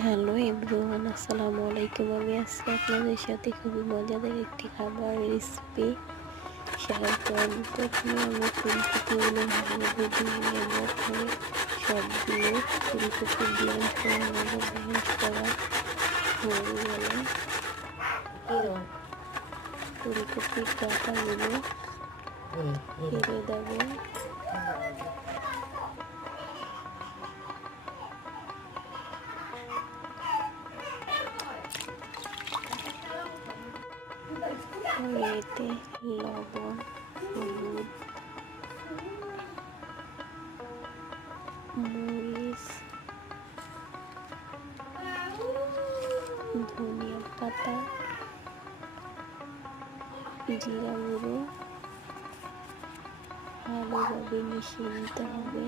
Hello everyone, আসসালামু আলাইকুম। আমি আজকে আপনাদের সাথে খুবই মজাদার একটি খাবার রেসিপি শেয়ার করব। প্রথমে আমি ফুলকপিগুলো ভালোভাবে ধুয়ে নেব। পরে সবগুলো ফুলকপি ব্লেন্ড করে নেব। ব্লেন্ড করা হয়ে গেলে ফুলকপির ডাঁটাগুলো ফেলে দেবো। এতে লবণ, হলুদ, মরিচ, ধনিয়া পাতা, জিরা গুঁড়ো ভালোভাবে মিশিয়ে নিতে হবে।